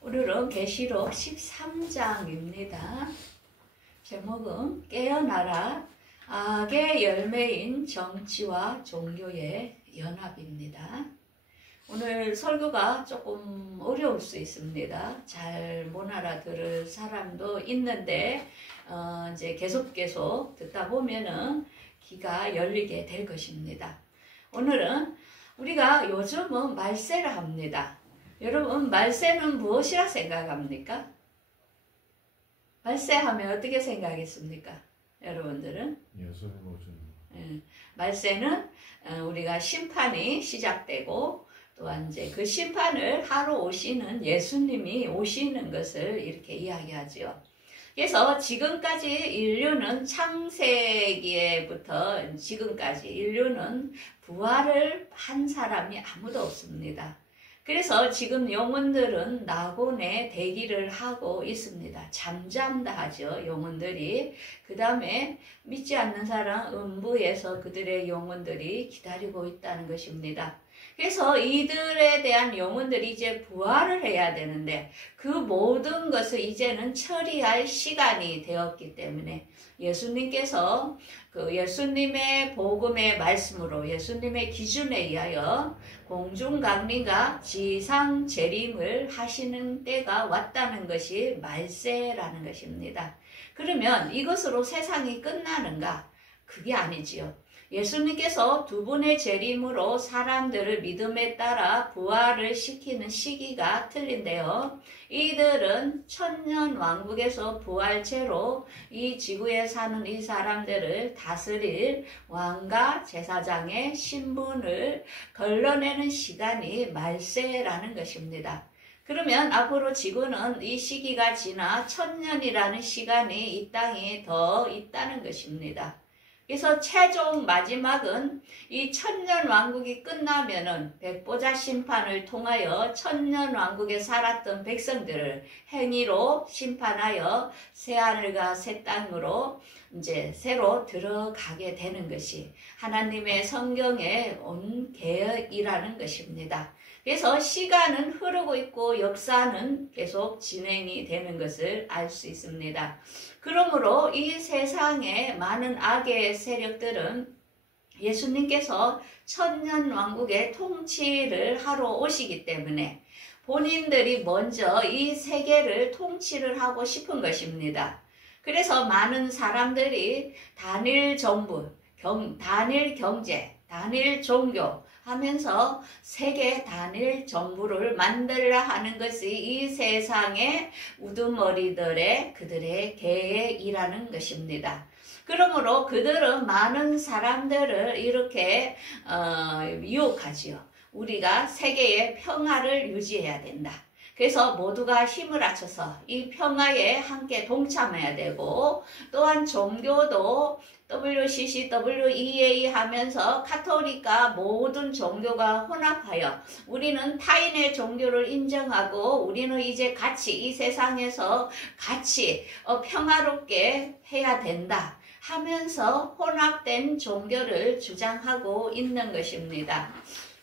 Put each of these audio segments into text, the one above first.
오늘은 계시록 13장입니다. 제목은 깨어나라, 악의 열매인 정치와 종교의 연합입니다. 오늘 설교가 조금 어려울 수 있습니다. 잘 못 알아들을 사람도 있는데 이제 계속 듣다 보면은 귀가 열리게 될 것입니다. 오늘은 우리가 요즘은 말세를 합니다. 여러분, 말세는 무엇이라 생각합니까? 말세하면 어떻게 생각했습니까? 여러분들은? 예수님 오시는. 말세는 우리가 심판이 시작되고 또한 이제 그 심판을 하러 오시는 예수님이 오시는 것을 이렇게 이야기하지요. 그래서 지금까지 인류는 창세기에부터 지금까지 인류는 부활을 한 사람이 아무도 없습니다. 그래서 지금 영혼들은 낙원에 대기를 하고 있습니다. 잠잠다 하죠, 영혼들이. 그 다음에 믿지 않는 사람 음부에서 그들의 영혼들이 기다리고 있다는 것입니다. 그래서 이들에 대한 영혼들이 이제 부활을 해야 되는데 그 모든 것을 이제는 처리할 시간이 되었기 때문에 예수님께서 그 예수님의 복음의 말씀으로 예수님의 기준에 의하여 공중강림과 지상 재림을 하시는 때가 왔다는 것이 말세라는 것입니다. 그러면 이것으로 세상이 끝나는가? 그게 아니지요. 예수님께서 두 분의 재림으로 사람들을 믿음에 따라 부활을 시키는 시기가 틀린데요. 이들은 천년왕국에서 부활체로 이 지구에 사는 이 사람들을 다스릴 왕과 제사장의 신분을 걸러내는 시간이 말세라는 것입니다. 그러면 앞으로 지구는 이 시기가 지나 천년이라는 시간이 이 땅에 더 있다는 것입니다. 그래서 최종 마지막은 이 천년왕국이 끝나면은 백보자 심판을 통하여 천년왕국에 살았던 백성들을 행위로 심판하여 새하늘과 새 땅으로 이제 새로 들어가게 되는 것이 하나님의 성경에 온 계획이라는 것입니다. 그래서 시간은 흐르고 있고 역사는 계속 진행이 되는 것을 알 수 있습니다. 그러므로 이 세상에 많은 악의 세력들은 예수님께서 천년왕국의 통치를 하러 오시기 때문에 본인들이 먼저 이 세계를 통치를 하고 싶은 것입니다. 그래서 많은 사람들이 단일 정부, 단일 경제, 단일 종교 하면서 세계 단일 정부를 만들려 하는 것이 이 세상의 우두머리들의 그들의 계획이라는 것입니다. 그러므로 그들은 많은 사람들을 이렇게 유혹하지요. 우리가 세계의 평화를 유지해야 된다. 그래서 모두가 힘을 합쳐서 이 평화에 함께 동참해야 되고 또한 종교도 WCC, WEA 하면서 카톨릭과 모든 종교가 혼합하여 우리는 타인의 종교를 인정하고 우리는 이제 같이 이 세상에서 같이 평화롭게 해야 된다 하면서 혼합된 종교를 주장하고 있는 것입니다.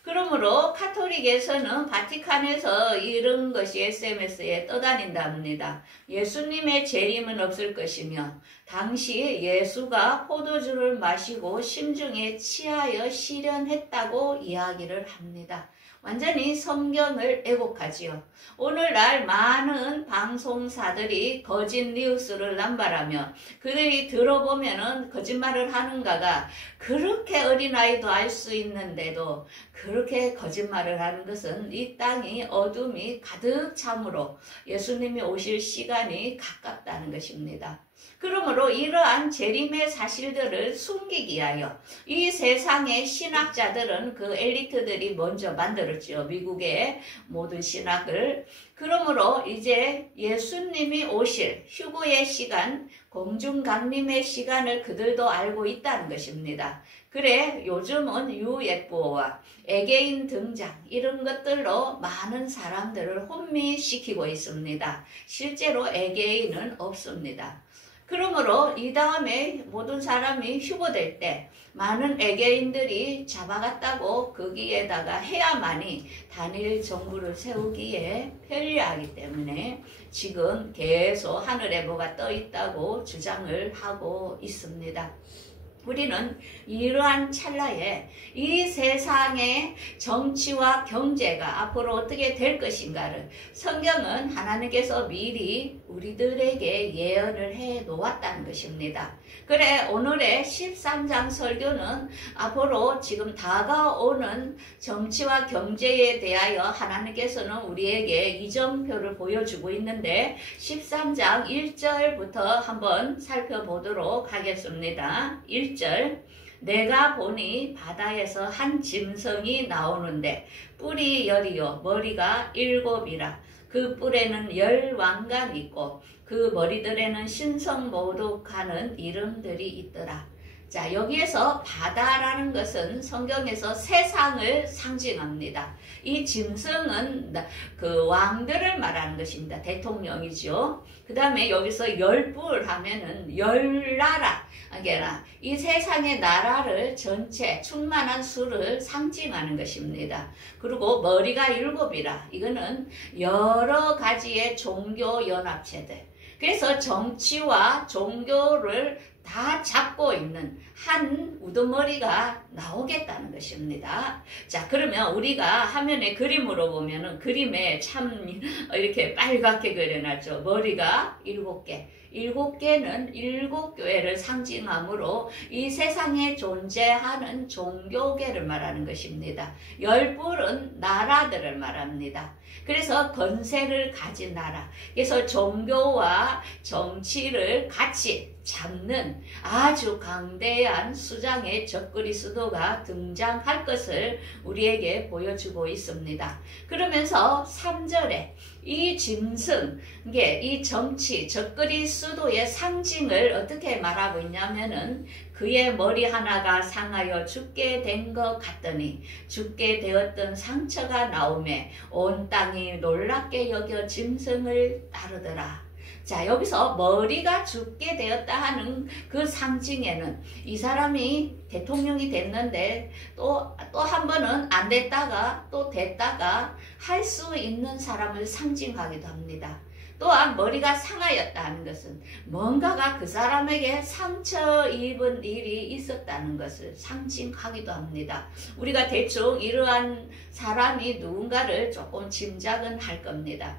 그러므로 카톨릭에서는 바티칸에서 이런 것이 SMS에 떠다닌답니다. 예수님의 재림은 없을 것이며 당시 예수가 포도주를 마시고 심중에 취하여 실현했다고 이야기를 합니다. 완전히 성경을 왜곡하지요. 오늘날 많은 방송사들이 거짓 뉴스를 남발하며 그들이 들어보면은 거짓말을 하는가가 그렇게 어린아이도 알 수 있는데도 그렇게 거짓말을 하는 것은 이 땅이 어둠이 가득 참으로 예수님이 오실 시간이 가깝다는 것입니다. 그러므로 이러한 재림의 사실들을 숨기기 위하여 이 세상의 신학자들은 그 엘리트들이 먼저 만들었죠. 미국의 모든 신학을. 그러므로 이제 예수님이 오실 휴거의 시간, 공중강림의 시간을 그들도 알고 있다는 것입니다. 그래 요즘은 UFO와 에게인 등장 이런 것들로 많은 사람들을 혼미시키고 있습니다. 실제로 에게인은 없습니다. 그러므로 이 다음에 모든 사람이 휴거될 때 많은 애개인들이 잡아갔다고 거기에다가 해야만이 단일 정부를 세우기에 편리하기 때문에 지금 계속 하늘에 뭐가 떠 있다고 주장을 하고 있습니다. 우리는 이러한 찰나에 이 세상의 정치와 경제가 앞으로 어떻게 될 것인가를 성경은 하나님께서 미리 우리들에게 예언을 해 놓았다는 것입니다. 그래 오늘의 13장 설교는 앞으로 지금 다가오는 정치와 경제에 대하여 하나님께서는 우리에게 이정표를 보여주고 있는데 13장 1절부터 한번 살펴보도록 하겠습니다. 1절 내가 보니 바다에서 한 짐승이 나오는데 뿔이 10이요 머리가 7이라 그 뿔에는 10왕관이 있고 그 머리들에는 신성모독하는 이름들이 있더라. 자, 여기에서 바다라는 것은 성경에서 세상을 상징합니다. 이 짐승은 그 왕들을 말하는 것입니다. 대통령이죠. 그 다음에 여기서 10뿔 하면은 10나라, 그러니까 이 세상의 나라를 전체 충만한 수를 상징하는 것입니다. 그리고 머리가 7이라 이거는 여러 가지의 종교 연합체들, 그래서 정치와 종교를 다 잡고 있는 한 우두머리가 나오겠다는 것입니다. 자, 그러면 우리가 화면에 그림으로 보면은 그림에 참 이렇게 빨갛게 그려놨죠. 머리가 7개. 7개는 7교회를 상징하므로 이 세상에 존재하는 종교계를 말하는 것입니다. 10뿔은 나라들을 말합니다. 그래서 권세를 가진 나라, 그래서 종교와 정치를 같이 잡는 아주 강대한 수장의 적그리스도가 등장할 것을 우리에게 보여주고 있습니다. 그러면서 3절에 이 짐승, 이 정치, 적그리스도의 상징을 어떻게 말하고 있냐면은 그의 머리 하나가 상하여 죽게 된 것 같더니 죽게 되었던 상처가 나오매 온 땅이 놀랍게 여겨 짐승을 따르더라. 자, 여기서 머리가 죽게 되었다 하는 그 상징에는 이 사람이 대통령이 됐는데 또 한 번은 안 됐다가 또 됐다가 할 수 있는 사람을 상징하기도 합니다. 또한 머리가 상하였다 하는 것은 뭔가가 그 사람에게 상처 입은 일이 있었다는 것을 상징하기도 합니다. 우리가 대충 이러한 사람이 누군가를 조금 짐작은 할 겁니다.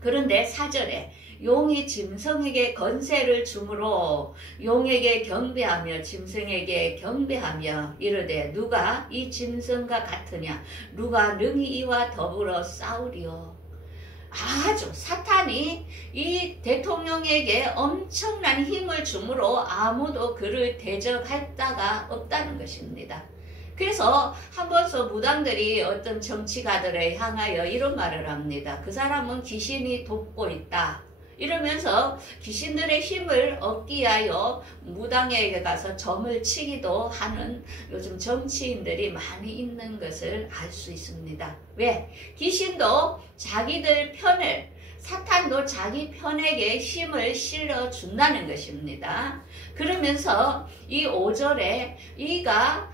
그런데 4절에 용이 짐승에게 권세를 주므로 용에게 경배하며 짐승에게 경배하며 이르되 누가 이 짐승과 같으냐 누가 능히 이와 더불어 싸우리요. 아주 사탄이 이 대통령에게 엄청난 힘을 주므로 아무도 그를 대적할 자가 없다는 것입니다. 그래서 한 번서 무당들이 어떤 정치가들을 향하여 이런 말을 합니다. 그 사람은 귀신이 돕고 있다. 이러면서 귀신들의 힘을 얻기 위하여 무당에게 가서 점을 치기도 하는 요즘 정치인들이 많이 있는 것을 알 수 있습니다. 왜? 귀신도 자기들 편을, 사탄도 자기 편에게 힘을 실어준다는 것입니다. 그러면서 이 5절에 이가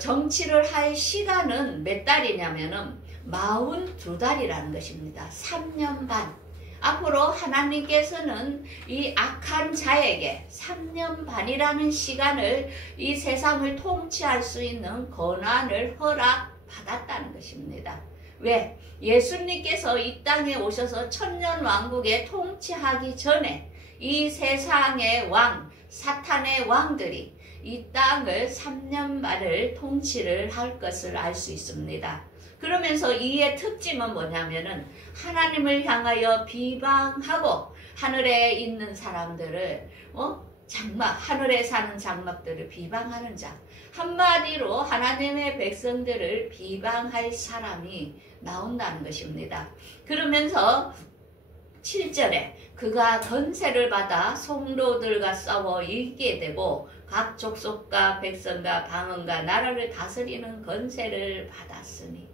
정치를 할 시간은 몇 달이냐면은 42달이라는 것입니다. 3년 반. 앞으로 하나님께서는 이 악한 자에게 3년 반이라는 시간을 이 세상을 통치할 수 있는 권한을 허락받았다는 것입니다. 왜? 예수님께서 이 땅에 오셔서 천년왕국에 통치하기 전에 이 세상의 왕, 사탄의 왕들이 이 땅을 3년 반을 통치를 할 것을 알 수 있습니다. 그러면서 이의 특징은 뭐냐면은 하나님을 향하여 비방하고 하늘에 있는 사람들을 하늘에 사는 장막들을 비방하는 자, 한마디로 하나님의 백성들을 비방할 사람이 나온다는 것입니다. 그러면서 7절에 그가 권세를 받아 성도들과 싸워 이기게 되고 각 족속과 백성과 방언과 나라를 다스리는 권세를 받았으니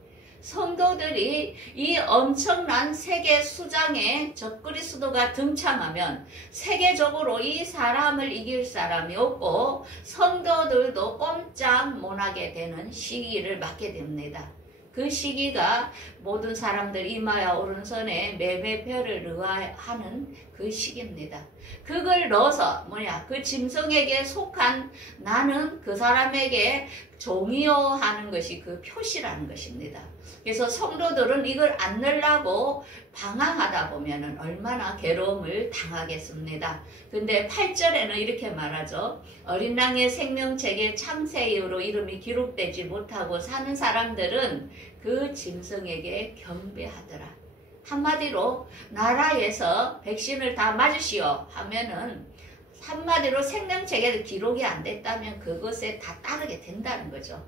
성도들이 이 엄청난 세계 수장에 적그리스도가 등장하면 세계적으로 이 사람을 이길 사람이 없고 성도들도 꼼짝 못하게 되는 시기를 맞게 됩니다. 그 시기가 모든 사람들 이마야 오른손에 매매표를 의하는 그 시기입니다. 그걸 넣어서 그 짐승에게 속한 나는 그 사람에게 종이요 하는 것이 그 표시라는 것입니다. 그래서 성도들은 이걸 안 넣으려고 방황하다 보면 얼마나 괴로움을 당하겠습니다. 근데 8절에는 이렇게 말하죠. 어린 양의 생명책에 창세 이후로 이름이 기록되지 못하고 사는 사람들은 그 짐승에게 경배하더라. 한마디로 나라에서 백신을 다 맞으시오 하면은 한마디로 생명책에 기록이 안 됐다면 그것에 다 따르게 된다는 거죠.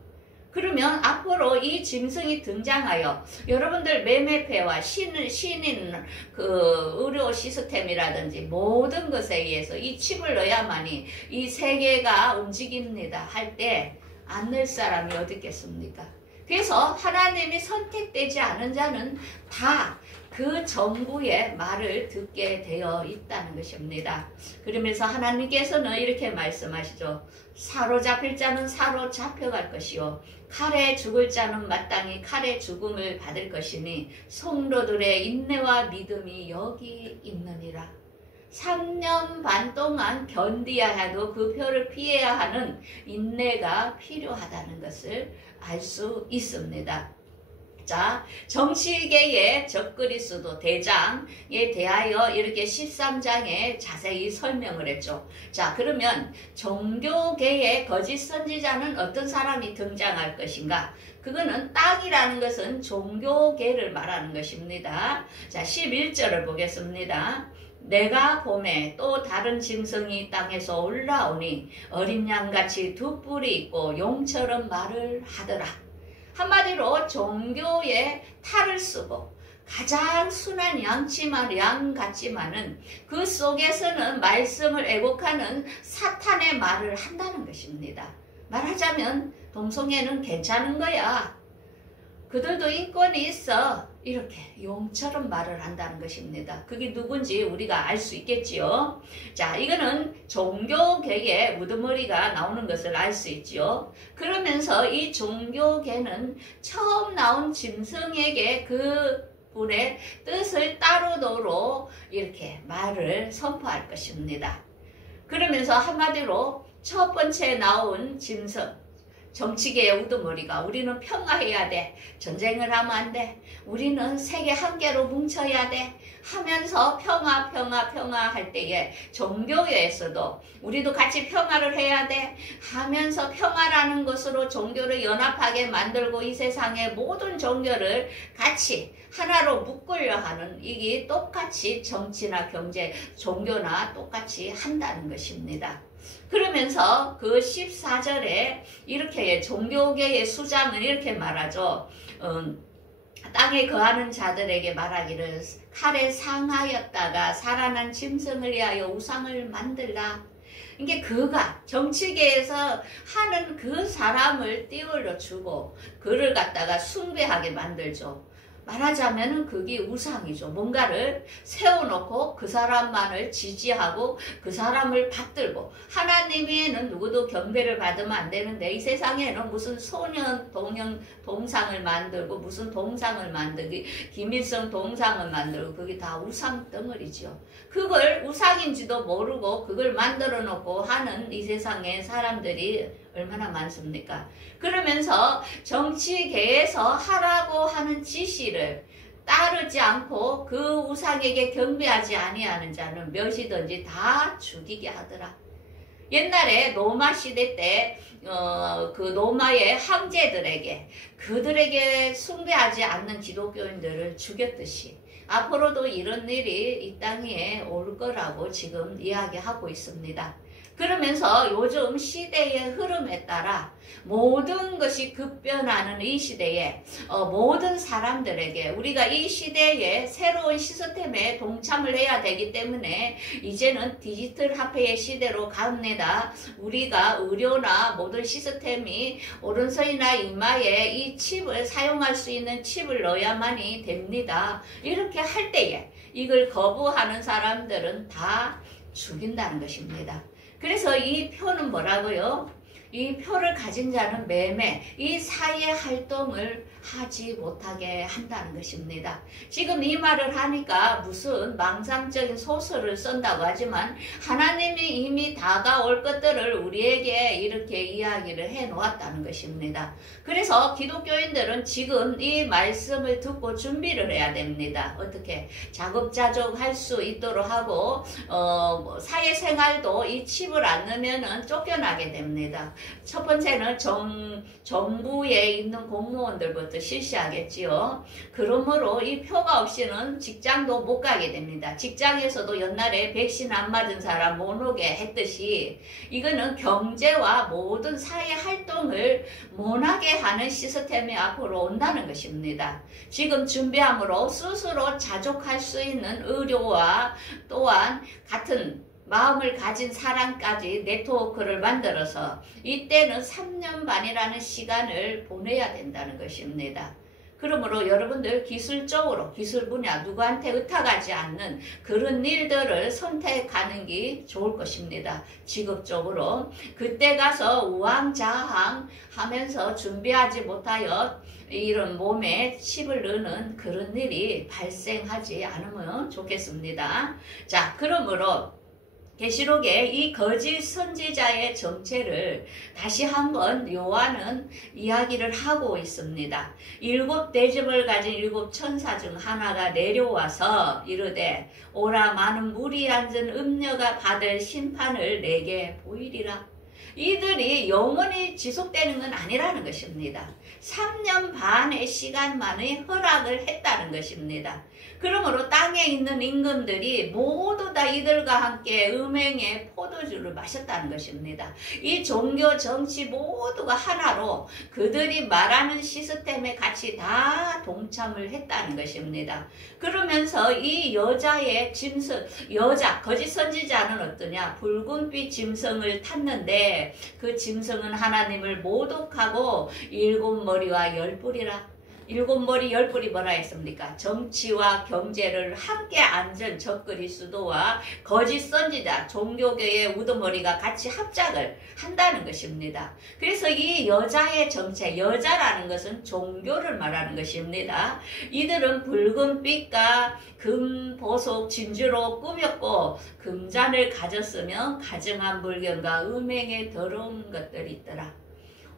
그러면 앞으로 이 짐승이 등장하여 여러분들 매매패와 신인 그 의료 시스템이라든지 모든 것에 의해서 이 칩을 넣어야만이 이 세계가 움직입니다 할 때 안 넣을 사람이 어디 있겠습니까? 그래서 하나님이 선택되지 않은 자는 다 그 정부의 말을 듣게 되어 있다는 것입니다. 그러면서 하나님께서는 이렇게 말씀하시죠. 사로잡힐 자는 사로잡혀갈 것이요 칼에 죽을 자는 마땅히 칼에 죽음을 받을 것이니 성도들의 인내와 믿음이 여기 있느니라. 3년 반 동안 견디야 해도 그 표를 피해야 하는 인내가 필요하다는 것을 알 수 있습니다. 자, 정치계의 적그리스도 대장에 대하여 이렇게 13장에 자세히 설명을 했죠. 자, 그러면 종교계의 거짓 선지자는 어떤 사람이 등장할 것인가? 그거는 땅이라는 것은 종교계를 말하는 것입니다. 자, 11절을 보겠습니다. 내가 봄에 또 다른 짐승이 땅에서 올라오니 어린 양같이 두 뿔이 있고 용처럼 말을 하더라. 한마디로 종교의 탈을 쓰고 가장 순한 양 같지만은 그 속에서는 말씀을 애곡하는 사탄의 말을 한다는 것입니다. 말하자면 동성애는 괜찮은 거야. 그들도 인권이 있어. 이렇게 용처럼 말을 한다는 것입니다. 그게 누군지 우리가 알 수 있겠지요. 자, 이거는 종교계의 우두머리가 나오는 것을 알 수 있지요. 그러면서 이 종교계는 처음 나온 짐승에게 그 분의 뜻을 따르도록 이렇게 말을 선포할 것입니다. 그러면서 한마디로 첫 번째 나온 짐승, 정치계의 우두머리가 우리는 평화해야 돼. 전쟁을 하면 안 돼. 우리는 세계 한 개로 뭉쳐야 돼. 하면서 평화 할 때에 종교에서도 우리도 같이 평화를 해야 돼. 하면서 평화라는 것으로 종교를 연합하게 만들고 이 세상의 모든 종교를 같이 하나로 묶으려 하는 이게 똑같이 정치나 경제, 종교나 똑같이 한다는 것입니다. 그러면서 그 14절에 이렇게 종교계의 수장은 이렇게 말하죠. 땅에 거하는 자들에게 말하기를 칼에 상하였다가 살아난 짐승을 위하여 우상을 만들라. 이게 그가 정치계에서 하는 그 사람을 띄울러 주고 그를 갖다가 숭배하게 만들죠. 말하자면 그게 우상이죠. 뭔가를 세워놓고 그 사람만을 지지하고 그 사람을 받들고 하나님에는 누구도 경배를 받으면 안 되는데 이 세상에는 무슨 소년 동상을 만들고 무슨 동상을 만들기 김일성 동상을 만들고 그게 다 우상 덩어리죠. 그걸 우상인지도 모르고 그걸 만들어 놓고 하는 이 세상에 사람들이 얼마나 많습니까? 그러면서 정치계에서 하라고 하는 지시를 따르지 않고 그 우상에게 경배하지 아니하는 자는 몇이든지 다 죽이게 하더라. 옛날에 로마 시대 때 그 로마의 황제들에게 그들에게 숭배하지 않는 기독교인들을 죽였듯이 앞으로도 이런 일이 이 땅에 올 거라고 지금 이야기하고 있습니다. 그러면서 요즘 시대의 흐름에 따라 모든 것이 급변하는 이 시대에 모든 사람들에게 우리가 이 시대의 새로운 시스템에 동참을 해야 되기 때문에 이제는 디지털 화폐의 시대로 갑니다. 우리가 의료나 모든 시스템이 오른손이나 이마에 이 칩을 사용할 수 있는 칩을 넣어야만이 됩니다. 이렇게 할 때에 이걸 거부하는 사람들은 다 죽인다는 것입니다. 그래서 이 표는 뭐라고요? 이 표를 가진 자는 매매, 이 사이의 활동을 하지 못하게 한다는 것입니다. 지금 이 말을 하니까 무슨 망상적인 소설을 쓴다고 하지만 하나님이 이미 다가올 것들을 우리에게 이렇게 이야기를 해 놓았다는 것입니다. 그래서 기독교인들은 지금 이 말씀을 듣고 준비를 해야 됩니다. 어떻게 자급자족 할 수 있도록 하고 사회생활도 이 칩을 안 넣으면 쫓겨나게 됩니다. 첫 번째는 정부에 있는 공무원들부터 실시하겠지요. 그러므로 이 표가 없이는 직장도 못 가게 됩니다. 직장에서도 옛날에 백신 안 맞은 사람 못 오게 했듯이 이거는 경제와 모든 사회 활동을 못하게 하는 시스템이 앞으로 온다는 것입니다. 지금 준비함으로 스스로 자족할 수 있는 의료와 또한 같은 마음을 가진 사람까지 네트워크를 만들어서 이때는 3년 반이라는 시간을 보내야 된다는 것입니다. 그러므로 여러분들 기술적으로 기술 분야 누구한테 의탁하지 않는 그런 일들을 선택하는 게 좋을 것입니다. 직업적으로 그때 가서 우왕좌왕 하면서 준비하지 못하여 이런 몸에 칩을 넣는 그런 일이 발생하지 않으면 좋겠습니다. 자, 그러므로 계시록에 이 거짓 선지자의 정체를 다시 한번 요한은 이야기를 하고 있습니다. 7 대접을 가진 7 천사 중 하나가 내려와서 이르되 오라 많은 물이 앉은 음녀가 받을 심판을 내게 보이리라. 이들이 영원히 지속되는 건 아니라는 것입니다. 3년 반의 시간만에 허락을 했다는 것입니다. 그러므로 땅에 있는 임금들이 모두 다 이들과 함께 음행의 포도주를 마셨다는 것입니다. 이 종교 정치 모두가 하나로 그들이 말하는 시스템에 같이 다 동참을 했다는 것입니다. 그러면서 이 여자의 짐승, 거짓 선지자는 어떠냐? 붉은빛 짐승을 탔는데 그 짐승은 하나님을 모독하고 7 머리와 10 뿔이라. 7 머리 10 뿔이 뭐라 했습니까? 정치와 경제를 함께 앉은 적그리스도와 거짓 선지자, 종교계의 우두머리가 같이 합작을 한다는 것입니다. 그래서 이 여자의 정체, 여자라는 것은 종교를 말하는 것입니다. 이들은 붉은 빛과 금, 보석, 진주로 꾸몄고 금잔을 가졌으며 가증한 물건과 음행에 더러운 것들이 있더라.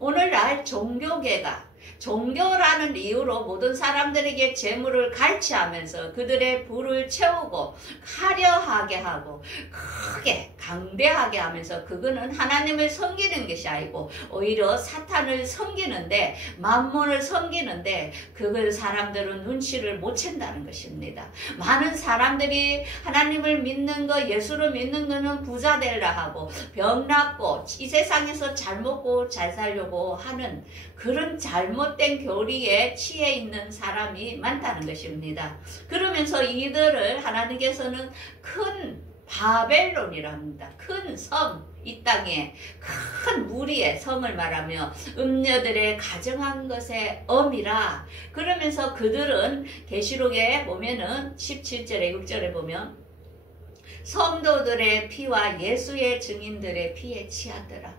오늘날 종교계가 종교라는 이유로 모든 사람들에게 재물을 갈취하면서 그들의 부를 채우고 화려하게 하고 크게 강대하게 하면서 그거는 하나님을 섬기는 것이 아니고 오히려 사탄을 섬기는데 만몬을 섬기는데 그걸 사람들은 눈치를 못 챈다는 것입니다. 많은 사람들이 하나님을 믿는 거, 예수를 믿는 거는 부자 되려 하고 병 낫고 이 세상에서 잘 먹고 잘 살려고 하는 그런 잘못된 교리에 취해 있는 사람이 많다는 것입니다. 그러면서 이들을 하나님께서는 큰 바벨론이라 합니다. 큰 섬, 이 땅에 큰 무리의 성을 말하며 음녀들의 가정한 것의 엄이라. 그러면서 그들은 계시록에 보면은 17절에 6절에 보면 성도들의 피와 예수의 증인들의 피에 취하더라.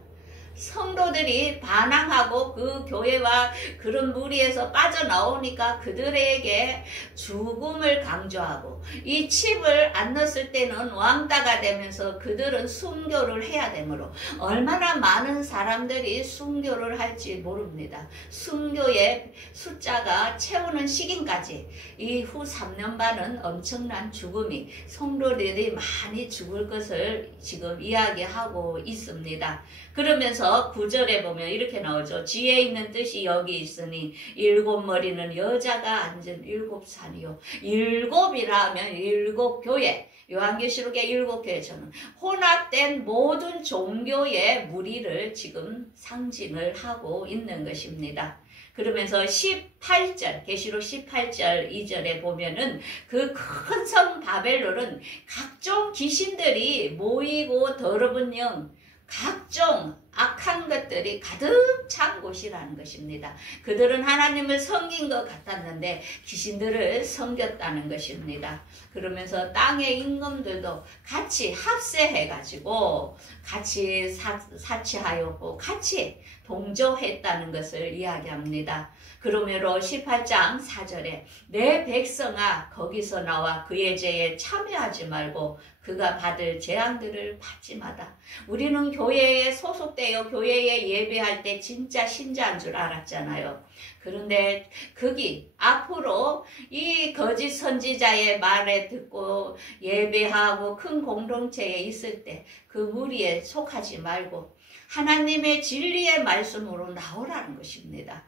성도들이 반항하고 그 교회와 그런 무리에서 빠져나오니까 그들에게 죽음을 강조하고 이 칩을 안 넣었을 때는 왕따가 되면서 그들은 순교를 해야 되므로 얼마나 많은 사람들이 순교를 할지 모릅니다. 순교의 숫자가 채우는 시기까지 이후 3년 반은 엄청난 죽음이 성도들이 많이 죽을 것을 지금 이야기하고 있습니다. 그러면서 그래서 9절에 보면 이렇게 나오죠. 지혜 있는 뜻이 여기 있으니 일곱 머리는 여자가 앉은 일곱 산이요. 일곱이라 하면 일곱 교회. 요한계시록의 일곱 교회처럼 혼합된 모든 종교의 무리를 지금 상징을 하고 있는 것입니다. 그러면서 18절, 계시록 18절 2절에 보면은 그 큰 성 바벨론은 각종 귀신들이 모이고 더러운 영, 각종 악한 것들이 가득 찬 곳이라는 것입니다. 그들은 하나님을 섬긴 것 같았는데 귀신들을 섬겼다는 것입니다. 그러면서 땅의 임금들도 같이 합세해가지고 같이 사치하였고 같이 동조했다는 것을 이야기합니다. 그러므로 18장 4절에 내 백성아 거기서 나와 그의 죄에 참여하지 말고 그가 받을 재앙들을 받지 마다. 우리는 교회에 소속되어 교회에 예배할 때 진짜 신자인 줄 알았잖아요. 그런데 거기 앞으로 이 거짓 선지자의 말에 듣고 예배하고 큰 공동체에 있을 때 그 무리에 속하지 말고 하나님의 진리의 말씀으로 나오라는 것입니다.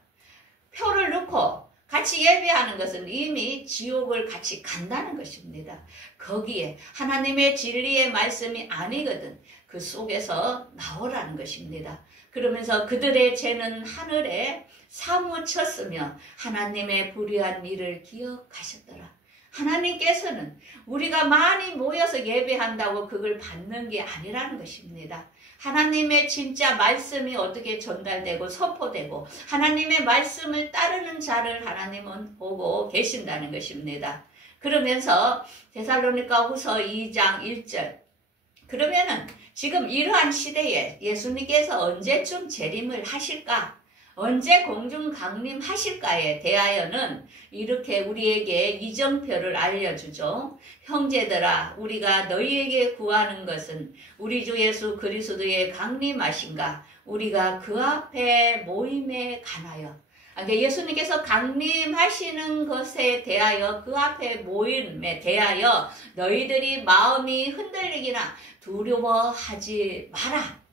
표를 넣고 같이 예배하는 것은 이미 지옥을 같이 간다는 것입니다. 거기에 하나님의 진리의 말씀이 아니거든 그 속에서 나오라는 것입니다. 그러면서 그들의 죄는 하늘에 사무쳤으며 하나님의 불의한 일을 기억하셨더라. 하나님께서는 우리가 많이 모여서 예배한다고 그걸 받는 게 아니라는 것입니다. 하나님의 진짜 말씀이 어떻게 전달되고 선포되고 하나님의 말씀을 따르는 자를 하나님은 보고 계신다는 것입니다. 그러면서 데살로니가 후서 2장 1절 그러면은 지금 이러한 시대에 예수님께서 언제쯤 재림을 하실까? 언제 공중 강림하실까에 대하여는 이렇게 우리에게 이정표를 알려주죠. 형제들아 우리가 너희에게 구하는 것은 우리 주 예수 그리스도의 강림하신가 우리가 그 앞에 모임에 관하여 그러니까 예수님께서 강림하시는 것에 대하여 그 앞에 모임에 대하여 너희들이 마음이 흔들리기나 두려워하지 마라.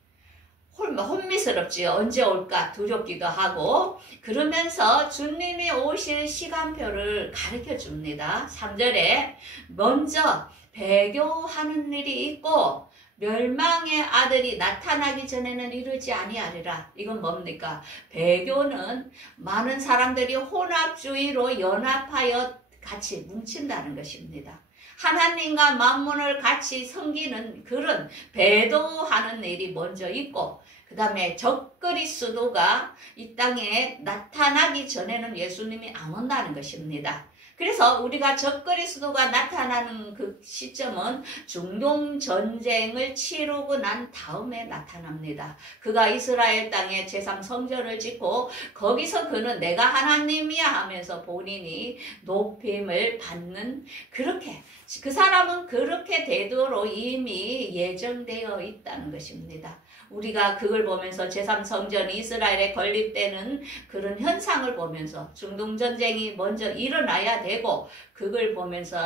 혼미스럽지요. 언제 올까 두렵기도 하고 그러면서 주님이 오실 시간표를 가르쳐 줍니다. 3절에 먼저 배교하는 일이 있고 멸망의 아들이 나타나기 전에는 이르지 아니하리라. 이건 뭡니까? 배교는 많은 사람들이 혼합주의로 연합하여 같이 뭉친다는 것입니다. 하나님과 만몬을 같이 섬기는 그런 배도하는 일이 먼저 있고 그 다음에 적그리스도가 이 땅에 나타나기 전에는 예수님이 안 온다는 것입니다. 그래서 우리가 적그리스도가 나타나는 그 시점은 중동 전쟁을 치르고 난 다음에 나타납니다. 그가 이스라엘 땅에 제3성전을 짓고 거기서 그는 내가 하나님이야 하면서 본인이 높임을 받는 그렇게 그 사람은 그렇게 되도록 이미 예정되어 있다는 것입니다. 우리가 그걸 보면서 제3성전이 이스라엘에 건립되는 그런 현상을 보면서 중동전쟁이 먼저 일어나야 되고 그걸 보면서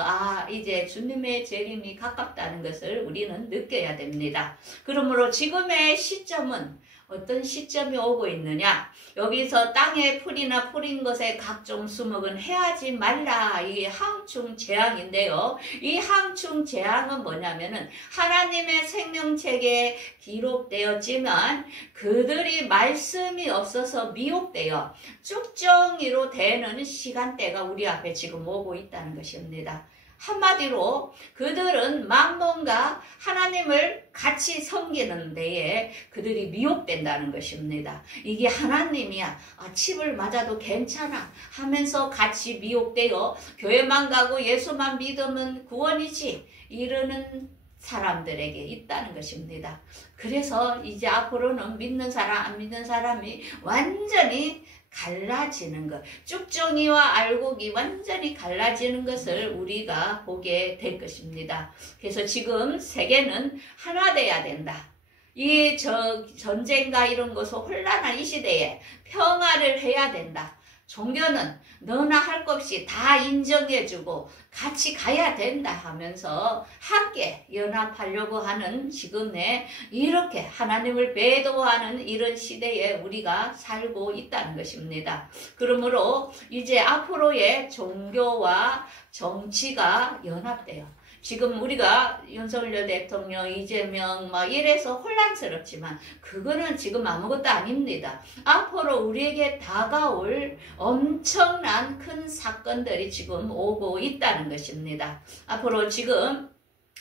이제 주님의 재림이 가깝다는 것을 우리는 느껴야 됩니다. 그러므로 지금의 시점은 어떤 시점이 오고 있느냐? 여기서 땅의 풀이나 풀인 것에 각종 수목은 해하지 말라. 이게 항충 재앙인데요. 이 항충 재앙은 뭐냐면은 하나님의 생명책에 기록되었지만 그들이 말씀이 없어서 미혹되어 쭉정이로 되는 시간대가 우리 앞에 지금 오고 있다는 것입니다. 한마디로 그들은 만몬과 하나님을 같이 섬기는 데에 그들이 미혹된다는 것입니다. 이게 하나님이야. 칩을 맞아도 괜찮아 하면서 같이 미혹되어 교회만 가고 예수만 믿으면 구원이지 이러는 사람들에게 있다는 것입니다. 그래서 이제 앞으로는 믿는 사람 안 믿는 사람이 완전히 갈라지는 것, 쭉정이와 알곡이 완전히 갈라지는 것을 우리가 보게 될 것입니다. 그래서 지금 세계는 하나 돼야 된다. 이 전쟁과 이런 것을 혼란한 이 시대에 평화를 해야 된다. 종교는 너나 할 것 없이 다 인정해주고 같이 가야 된다 하면서 함께 연합하려고 하는 지금의 이렇게 하나님을 배도하는 이런 시대에 우리가 살고 있다는 것입니다. 그러므로 이제 앞으로의 종교와 정치가 연합돼요. 지금 우리가 윤석열 대통령, 이재명 막 이래서 혼란스럽지만 그거는 지금 아무것도 아닙니다. 앞으로 우리에게 다가올 엄청난 큰 사건들이 지금 오고 있다는 것입니다. 앞으로 지금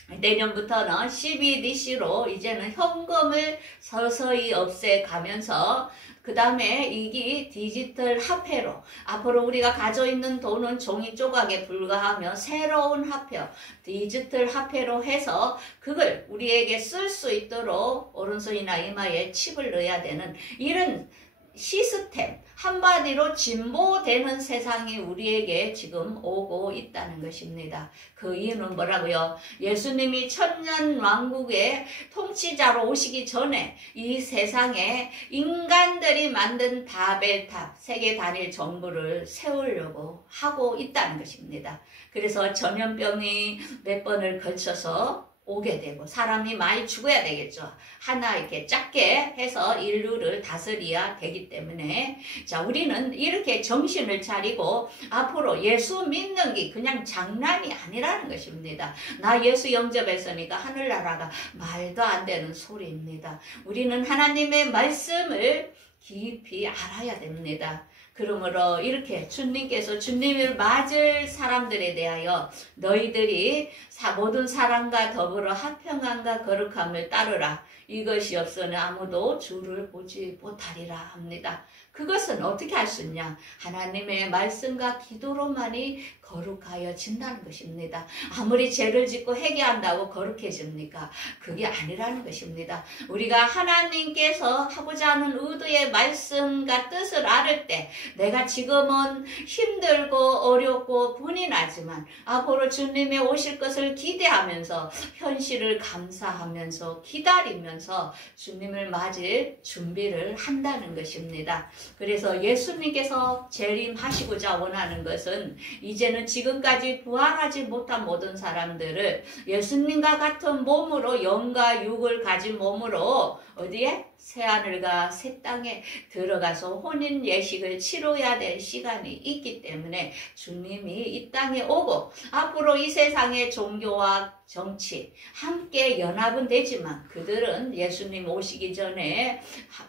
내년부터는 CBDC로 이제는 현금을 서서히 없애가면서 그 다음에 이게 디지털 화폐로 앞으로 우리가 가지고 있는 돈은 종이 조각에 불과하며 새로운 화폐, 디지털 화폐로 해서 그걸 우리에게 쓸 수 있도록 오른손이나 이마에 칩을 넣어야 되는 이런 시스템, 한마디로 진보되는 세상이 우리에게 지금 오고 있다는 것입니다. 그 이유는 뭐라고요? 예수님이 천년왕국의 통치자로 오시기 전에 이 세상에 인간들이 만든 바벨탑, 세계 단일 정부를 세우려고 하고 있다는 것입니다. 그래서 전염병이 몇 번을 거쳐서 오게 되고 사람이 많이 죽어야 되겠죠. 하나 이렇게 작게 해서 인류를 다스려야 되기 때문에 자 우리는 이렇게 정신을 차리고 앞으로 예수 믿는 게 그냥 장난이 아니라는 것입니다. 나 예수 영접했으니까 하늘나라가 말도 안 되는 소리입니다. 우리는 하나님의 말씀을 깊이 알아야 됩니다. 그러므로 이렇게 주님께서 주님을 맞을 사람들에 대하여 너희들이 모든 사람과 더불어 화평함과 거룩함을 따르라. 이것이 없어는 아무도 주를 보지 못하리라 합니다. 그것은 어떻게 할 수 있냐? 하나님의 말씀과 기도로만이 거룩하여진다는 것입니다. 아무리 죄를 짓고 회개한다고 거룩해집니까? 그게 아니라는 것입니다. 우리가 하나님께서 하고자 하는 의도의 말씀과 뜻을 알을 때 내가 지금은 힘들고 어렵고 분이 나지만 앞으로 주님의 오실 것을 기대하면서 현실을 감사하면서 기다리면서 주님을 맞을 준비를 한다는 것입니다. 그래서 예수님께서 재림하시고자 원하는 것은 이제는 지금까지 부활하지 못한 모든 사람들을 예수님과 같은 몸으로 영과 육을 가진 몸으로 어디에? 새하늘과 새 땅에 들어가서 혼인 예식을 치러야 될 시간이 있기 때문에 주님이 이 땅에 오고 앞으로 이 세상의 종교와 정치 함께 연합은 되지만 그들은 예수님 오시기 전에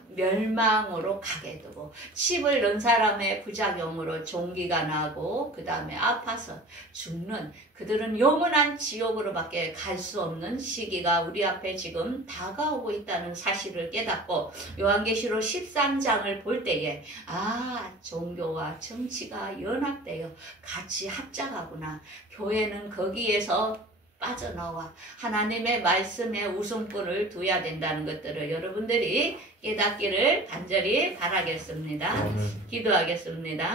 멸망으로 가게 되고 칩을 넣은 사람의 부작용으로 종기가 나고 그 다음에 아파서 죽는 그들은 영원한 지옥으로밖에 갈 수 없는 시기가 우리 앞에 지금 다가오고 있다는 사실을 깨닫고 요한계시록 13장을 볼 때에 종교와 정치가 연합되어 같이 합작하구나. 교회는 거기에서 빠져나와 하나님의 말씀에 우선권을 둬야 된다는 것들을 여러분들이 깨닫기를 간절히 바라겠습니다. 기도하겠습니다.